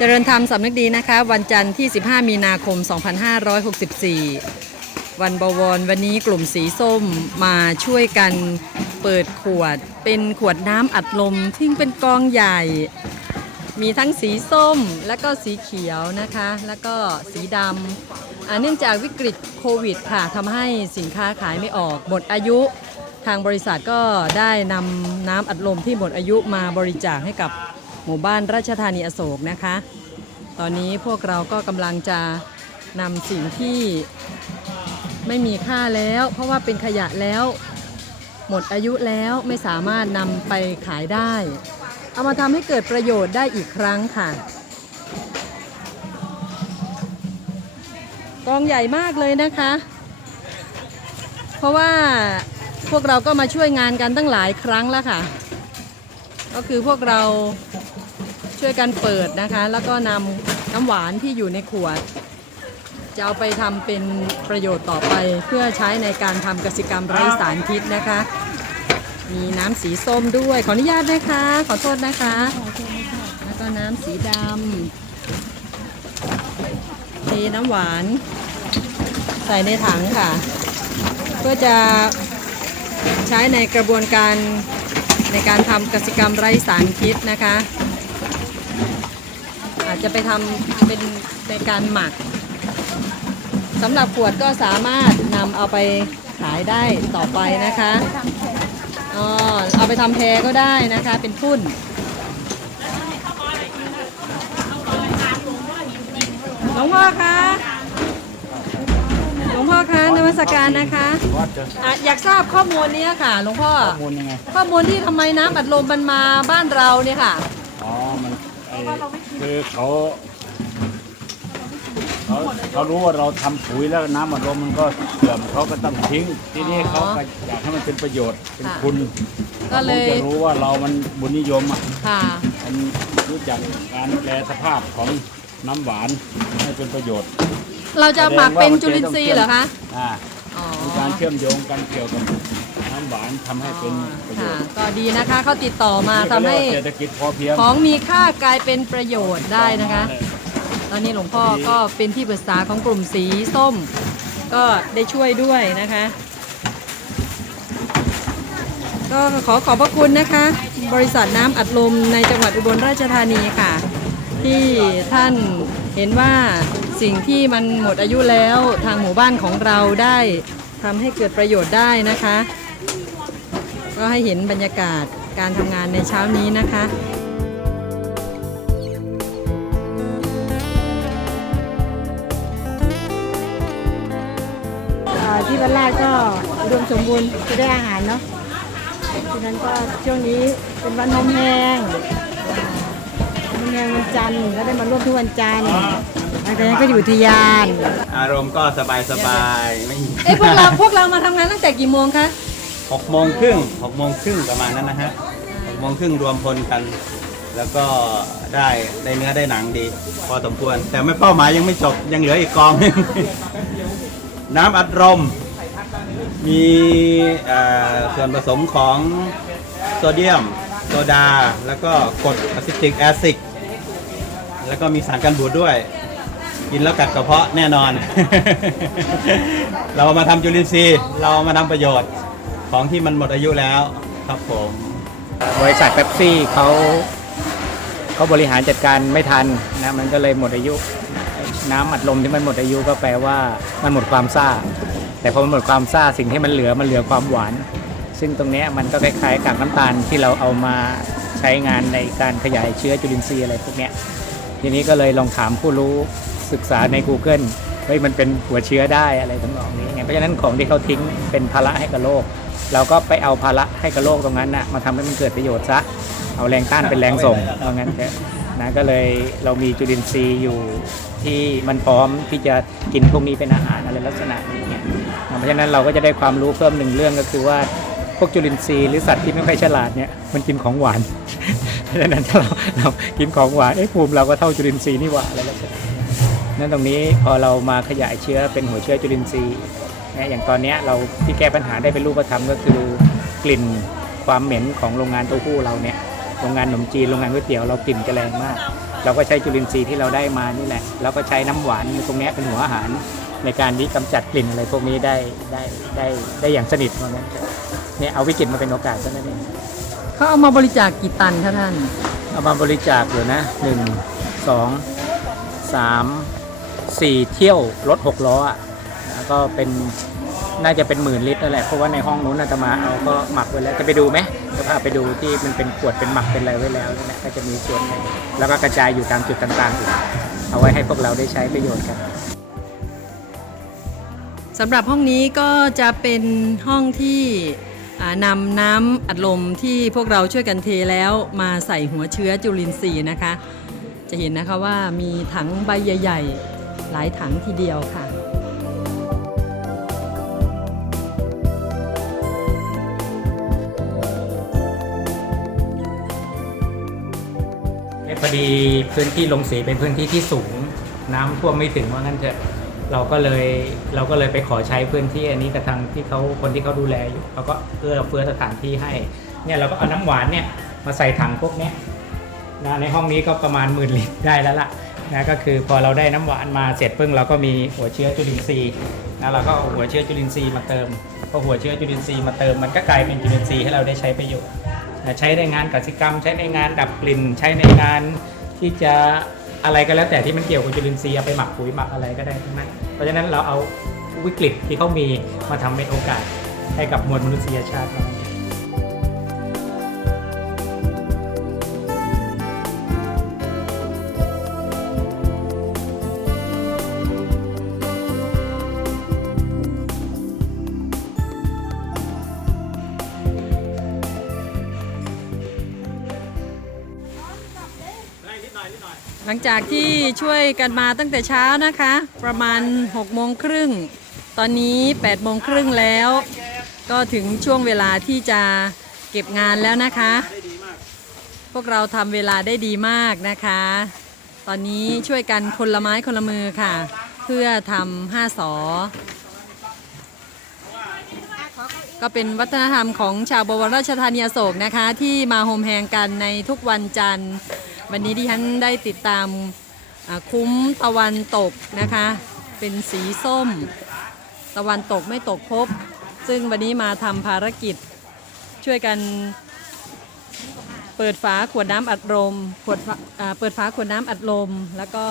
เจริญธรรมสำนึกดีนะคะ วันจันทร์ที่ 15 มีนาคม 2564 วันบวรวันนี้กลุ่มสีส้มมาช่วยกันเปิดขวด เป็นขวดน้ำอัดลมที่เป็นกองใหญ่ มีทั้งสีส้มและก็สีเขียวนะคะ แล้วก็สีดำเนื่องจากวิกฤตโควิดค่ะทำให้สินค้าขายไม่ออกหมดอายุทางบริษัทก็ได้นำน้ำอัดลมที่หมดอายุมาบริจาคให้กับ หมู่บ้านราชธานีอโศกนะคะ ตอนนี้พวกเราก็กำลังจะนำสิ่งที่ไม่มีค่าแล้ว เพราะว่าเป็นขยะแล้ว หมดอายุแล้วไม่สามารถนำไปขายได้ เอามาทำให้เกิดประโยชน์ได้อีกครั้งค่ะกองใหญ่มากเลยนะคะ เพราะว่าพวกเราก็มาช่วยงานกันตั้งหลายครั้งแล้วค่ะ ก็คือพวกเรา ช่วยกันเปิดนะคะ แล้วก็นำน้ำหวานที่อยู่ในขวด จะเอาไปทำเป็นประโยชน์ต่อไป เพื่อใช้ในการทำกสิกรรมไร้สารพิษนะคะ มีน้ำสีส้มด้วย ขออนุญาตนะคะ ขอโทษนะคะ แล้วก็น้ำสีดำเทน้ำหวาน ใส่ในถังค่ะ เพื่อจะใช้ในกระบวนการในการทำกสิกรรมไร้สารพิษนะคะาจจะไปทำเป็นในการหมักสำหรับขวดก็สามารถนำเอาไปขายได้ต่อไปนะคะอ๋อเอาไปทำแพรก็ได้นะคะ เป็นทุ่นหลวงพ่อคะหลวงพ่อคะนวัสการนะคะอะอยากทราบข้อมูลเนี้ยค่ะหลวงพ่อข้อมูลยังไงข้อมูลที่ทำไมน้ำอัดลมมันมาบ้านเราเนี่ยค่ะ อ๋อ มัน ไอ้คือเขาเขาเขารู้ว่าเราทำปุ๋ยแล้วน้ำมันลมมันก็เสื่อมเขาก็ต้องทิ้ง ทีนี้อ๋อเขาก็อยากให้มันเป็นประโยชน์เป็นค่ะคุณก็เลยขาคงจะรู้ว่าเรามันบุญนิยมอะค่ะ มันรู้จักการแปลสภาพของน้ำหวานให้เป็นประโยชน์ เราจะหมักเป็นจุลินทรีย์เหรอคะ อ่าอ๋อ มีการเชื่อมโยงกันเกี่ยวกับน้ำหวานทำให้เป็นประโยค่ะชน์ก็ดีนะคะเขาติดต่อมาทำให้นี่ก็เรียกว่าเศรษฐกิจพอเพียงของมีค่ากลายเป็นประโยชน์ได้นะคะ ตอนนี้หลวงพ่อก็เป็นที่ปรึกษาของกลุ่มสีส้ม ก็ได้ช่วยด้วยนะคะ ก็ขอขอบพระคุณนะคะ บริษัทน้ำอัดลมในจังหวัดอุบลราชธานีค่ะ ที่ท่านเห็นว่า สิ่งที่มันหมดอายุแล้วทางหมู่บ้านของเราได้ทำให้เกิดประโยชน์ได้นะคะ ก็ให้เห็นบรรยากาศการทำงานในเช้านี้นะคะที่บ้านลาดก็อุดมสมบูรณ์จะได้อาหารเนาะฉะนั้นก็ช่วงนี้เป็นวันนมแหงนมแหงวันจันทร์ก็ได้มาร่วมทุกวันจันทร์ หลังจากนั้นก็อยู่อุทยาน อารมณ์ก็สบายสบายๆไม่มีเอ้ยพวกเราพวกเรามาทำงานตั้งแต่กี่โมงคะ หกโมงครึ่งหกโมงครึ่งประมาณนั้นนะฮะหกโมงครึ่งรวมพลกัน แล้วก็ได้ได้เนื้อได้หนังดี พอสมควร แต่ไม่เป้าหมายยังไม่จบยังเหลืออีกกองหนึงน้ำอัดลมมีเอ่อส่วนผสมของโซเดียม โซดา แล้วก็กรดอะซิติกแอซิดแล้วก็มีสารกันบูดด้วย กินแล้วกัดกระเพาะแน่นอน เรามาทำจุลินทรีย์ เรามาทำประโยชน์ของที่มันหมดอายุแล้วครับผม บริษัทเป๊ปซี่เขาเขาบริหารจัดการไม่ทันนะมันก็เลยหมดอายุ น้ำอัดลมที่มันหมดอายุก็แปลว่ามันหมดความซ่า แต่พอมันหมดความซ่าสิ่งที่มันเหลือมันเหลือความหวาน ซึ่งตรงนี้มันก็คล้ายๆกับน้ำตาลที่เราเอามาใช้งานในการขยายเชื้อจุลินทรีย์อะไรพวกนี้ทีนี้ก็เลยลองถามผู้รู้ ศึกษาใน Google เฮ้ยมันเป็นหัวเชื้อได้อะไรทั้งนองนี้ไงเพราะฉะนั้นของที่เขาทิ้งเป็นภาระให้กับโลก เราก็ไปเอาภาระให้กับโลกตรงนั้นนะมาทำให้มันเกิดประโยชน์ซะเอาแรงต้านเป็นแรงส่งว่างั้นเถอะนะก็เลยเรามีจุลินทรีย์อยู่ที่มันพร้อมที่จะกินพวกนี้เป็นอาหารอะไรลักษณะนี้เนี่ยนะเพราะฉะนั้นเราก็จะได้ความรู้เพิ่มหนึ่งเรื่องก็คือว่าพวกจุลินทรีย์หรือสัตว์ที่ไม่ค่อยฉลาดเนี่ยมันกินของหวานเพราะฉะนั้นถ้าเราเรากินของหวานเอ้ภูมิเราก็เท่าจุลินทรีย์นี่หว่าอะไรลักษณะ นี้นั่นตรงนี้พอเรามาขยายเชื้อเป็นหัวเชื้อจุลินทรีย์นะอย่างตอนเนี้ยเราที่แก้ปัญหาได้เป็นรูปธรรมก็คือกลิ่นความเหม็นของโรงงานเต้าหู้เราเนี่ยโรงงานขนมจีนโรงงานก๋วยเตี๋ยวเรากลิ่นจะแรงมาก เราก็ใช้จุลินทรีย์ที่เราได้มานี่แหละแล้วก็ใช้น้ำหวานตรงเนี้ยเป็นหัวอาหาร ในการที่กำจัดกลิ่นอะไรพวกนี้ได้ได้ได้ได้อย่างสนิทว่างั้นเถอะเนี่ยเอาวิกฤตมาเป็นโอกาสเท่านั้นเองเขาเอามาบริจาคกี่ตันคะท่านเอามาบริจาคอยู่นะหนึ่งสองสาม สี่เที่ยวรถหกล้ออะแล้วก็เป็นน่าจะเป็นหมื่นลิตรนั่นแหละเพราะว่าในห้องนู้นอาตมาเอาก็หมักไว้แล้วจะไปดูไหมจะพาไปดูที่มันเป็นขวดเป็นหมักเป็นอะไรไว้แล้วนี่แหละก็จะมีส่วนแล้วก็กระจายอยู่ตามจุดต่างๆอีกเอาไว้ให้พวกเราได้ใช้ประโยชน์กันสำหรับห้องนี้ก็จะเป็นห้องที่นำน้ำอัดลมที่พวกเราช่วยกันเทแล้วมาใส่หัวเชื้อจุลินทรีย์นะคะ จะเห็นนะคะว่ามีถังใบใหญ่ ๆ หลายถังทีเดียวค่ะพอดีพื้นที่ลงสีเป็นพื้นที่ที่สูง น้ำท่วมไม่ถึงว่างั้นเถอะเราก็เลยเราก็เลยไปขอใช้พื้นที่อันนี้กับทางที่เขาคนที่เขาดูแลอยู่เขาก็เอื้อเฟื้อสถานที่ให้เนี่ยเราก็เอาน้ำหวานเนี่ยมาใส่ถังพวกเนี้ยนะในห้องนี้ก็ประมาณหมื่นลิตรได้แล้วล่ะ นะก็คือพอเราได้น้ำหวานมาเสร็จปึ้งเราก็มีหัวเชื้อจุลินทรีย์นะเราก็เอาหัวเชื้อจุลินทรีย์มาเติมพอหัวเชื้อจุลินทรีย์มาเติมมันก็กลายเป็นจุลินทรีย์ให้เราได้ใช้ประโยชน์ใช้ในงานกสิกรรม ใช้ในงานดับกลิ่น ใช้ในงานที่จะอะไรก็แล้วแต่ที่มันเกี่ยวกับจุลินทรีย์เอาไปหมักปุ๋ยหมักอะไรก็ได้ทั้งนั้นเพราะฉะนั้นเราเอาวิกฤตที่เขามีมาทำเป็นโอกาสให้กับมวลมนุษยชาติเรา หลังจากที่ช่วยกันมาตั้งแต่เช้านะคะ ประมาณ6โมงครึ่ง ตอนนี้8โมงครึ่งแล้ว ก็ถึงช่วงเวลาที่จะเก็บงานแล้วนะคะ พวกเราทำเวลาได้ดีมากนะคะ ตอนนี้ช่วยกันคนละไม้คนละมือค่ะ เพื่อทำห้าสอ ก็เป็นวัฒนธรรมของชาวบวรราชธานีอโศกนะคะ ที่มาโฮมแฮงกันในทุกวันจันทร์ วันนี้ที่ฉันได้ติดตามคุ้มตะวันตกนะคะ เป็นสีส้ม ตะวันตกไม่ตกพบ ซึ่งวันนี้มาทำภารกิจช่วยกันเปิดฝาขวดน้ำอัดลมขวดฝาเปิดฝาขวดน้ำอัดลม แล้วก็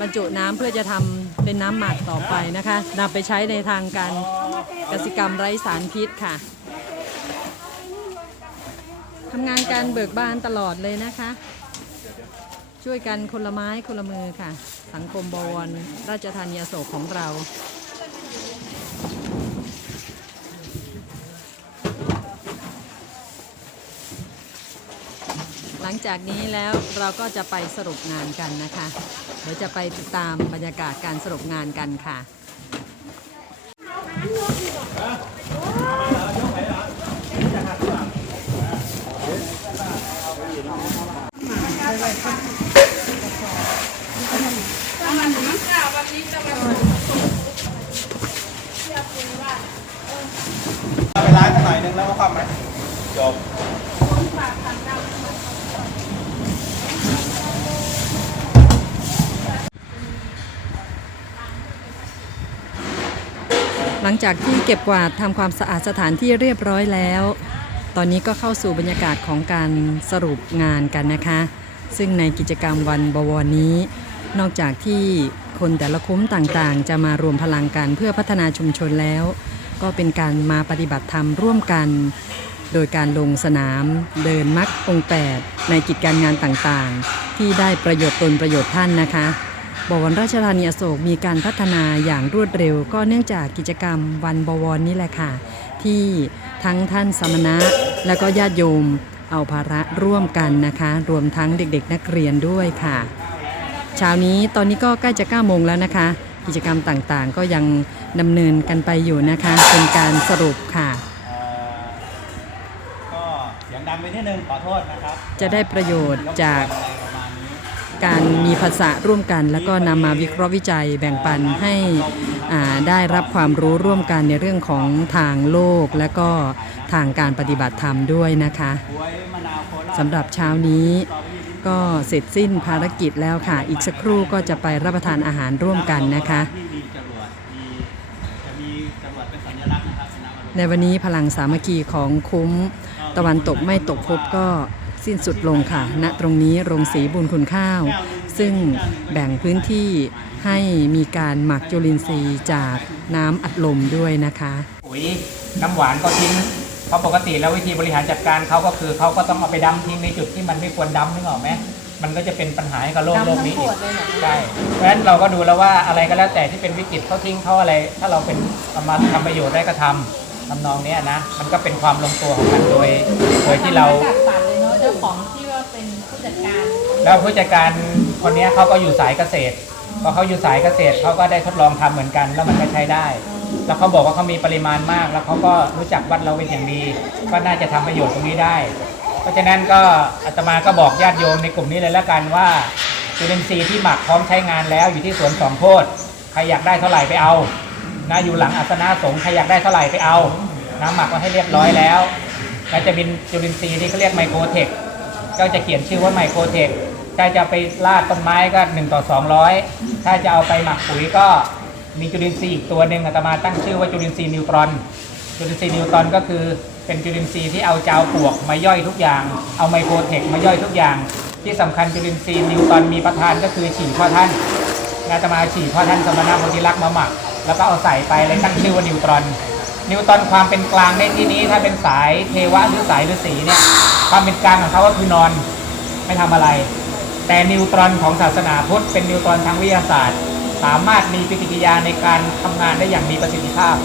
บรรจุน้ำเพื่อจะทำเป็นน้ำหมักต่อไปนะคะนำไปใช้ในทางการกสิกรรมไร้สารพิษค่ะทำงานการเบิกบานตลอดเลยนะคะ ช่วยกันคนละไม้คนละมือค่ะ สังคมบวรราชธานีอโศกของเราหลังจากนี้แล้วเราก็จะไปสรุปงานกันนะคะ เดี๋ยวจะไปติดตามบรรยากาศการสรุปงานกันค่ะไป ไปล้างกันหน่อยนึงแล้วก็ความไหมจบหลังจากที่เก็บกวาดทำความสะอาดสถานที่เรียบร้อยแล้ว ตอนนี้ก็เข้าสู่บรรยากาศของการสรุปงานกันนะคะ ซึ่งในกิจกรรมวันบวรนี้ นอกจากที่คนแต่ละคุ้มต่างๆ จะมารวมพลังกันเพื่อพัฒนาชุมชนแล้ว ก็เป็นการมาปฏิบัติธรรมร่วมกัน โดยการลงสนาม เดินมักองแปดในกิจการงานต่างๆ ที่ได้ประโยชน์ตนประโยชน์ท่านนะคะบวรราชธานีอโศกมีการพัฒนาอย่างรวดเร็ว ก็เนื่องจากกิจกรรมวันบวรนี่แหละค่ะ ที่ทั้งท่านสมณะและก็ญาติโยมเอาภาระร่วมกันนะคะ รวมทั้งเด็กๆนักเรียนด้วยค่ะ เช้านี้ตอนนี้ก็ใกล้จะ9โมงแล้วนะคะ กิจกรรมต่างๆ ก็ยังดำเนินกันไปอยู่นะคะ เป็นการสรุปค่ะ ก็เสียงดังไปนิดนึงขอโทษนะครับจะได้ประโยชน์จากอะไรประมาณนี้การมีภาษาร่วมกัน แล้วก็นำมาวิเคราะห์วิจัยแบ่งปันให้อ่าได้รับความรู้ร่วมกันในเรื่องของทางโลก และก็ทางการปฏิบัติธรรมด้วยนะคะบวยมะนาวโคราชสำหรับเช้านี้ต่อไปยี่สิบ ก็เสร็จสิ้นภารกิจแล้วค่ะ อีกสักครู่ก็จะไปรับประทานอาหารร่วมกันนะคะ ในวันนี้พลังสามัคคีของคุ้มตะวันตกไม่ตกภพก็สิ้นสุดลงค่ะ ณ ตรงนี้โรงสีบุญคุณข้าว ซึ่งแบ่งพื้นที่ให้มีการหมักจุลินทรีย์จากน้ำอัดลมด้วยนะคะปุ๋ยน้ำหวานก็ทิ้ง เพราะปกติแล้ววิธีบริหารจัดการเขาก็คือเขาก็ต้องเอาไปดำทิ้งในจุดที่มันไม่ควรดำนึกออกไหมมันก็จะเป็นปัญหาให้กับโลกโลกนี้อีกใช่เพราะฉะนั้นเราก็ดูแล้วว่าอะไรก็แล้วแต่ที่เป็นวิกฤตเขาทิ้งเขาอะไร ถ้าเราเป็นเอามาทำประโยชน์ได้ก็ทำทำนองเนี้ยนะ มันก็เป็นความลงตัวของมันโดย โดยที่เรากัดฝันเลยเนาะเจ้าของที่ว่าเป็นผู้จัดการ แล้วผู้จัดการคนเนี้ยเขาก็อยู่สายเกษตรพอเขาอยู่สายเกษตรเขาก็ได้ทดลองทำเหมือนกัน แล้วมันก็ใช้ได้ แล้วเขาบอกว่าเขามีปริมาณมาก แล้วเขาก็รู้จักวัดเราเป็นอย่างดี ก็น่าจะทำประโยชน์ตรงนี้ได้ เพราะฉะนั้นก็อาตมาก็บอกญาติโยมในกลุ่มนี้เลยละกันว่าจุลินทรีย์ที่หมักพร้อมใช้งานแล้วอยู่ที่สวนสองโพธใครอยากได้เท่าไหร่ไปเอานะอยู่หลังอาสนะสงฆ์ใครอยากได้เท่าไหร่ไปเอาน้ำหมักมาให้เรียบร้อยแล้วแล้วจะเป็นจุลินทรีย์ที่เขาเรียกไมโครเทคก็จะเขียนชื่อว่าไมโครเทคถ้าจะไปลาดต้นไม้ก็1ต่อ200 ถ้าจะเอาไปหมักปุ๋ยก็ มีจุลินทรีย์อีกตัวหนึ่งอาตมาตั้งชื่อว่าจุลินทรีย์นิวตรอน จุลินทรีย์นิวตรอนก็คือเป็นจุลินทรีย์ที่เอาเจ้าปวกมาย่อยทุกอย่าง เอาไมโครเทคมาย่อยทุกอย่าง ที่สำคัญจุลินทรีย์นิวตรอนมีประธานก็คือฉี่พ่อท่านอาตมาฉี่พ่อท่านสมณะโพธิลักษ์มาหมัก แล้วก็เอาใส่ไปเลยตั้งชื่อว่านิวตรอน นิวตรอนความเป็นกลางในที่นี้ถ้าเป็นสายเทวะหรือสายฤาษีเนี่ยความเป็นกลางของเขาก็คือนอนไม่ทำอะไร แต่นิวตรอนของศาสนาพุทธเป็นนิวตรอนทางวิทยาศาสตร์ สามารถมีปฏิกิริยาในการทำงานได้อย่างมีประสิทธิภาพ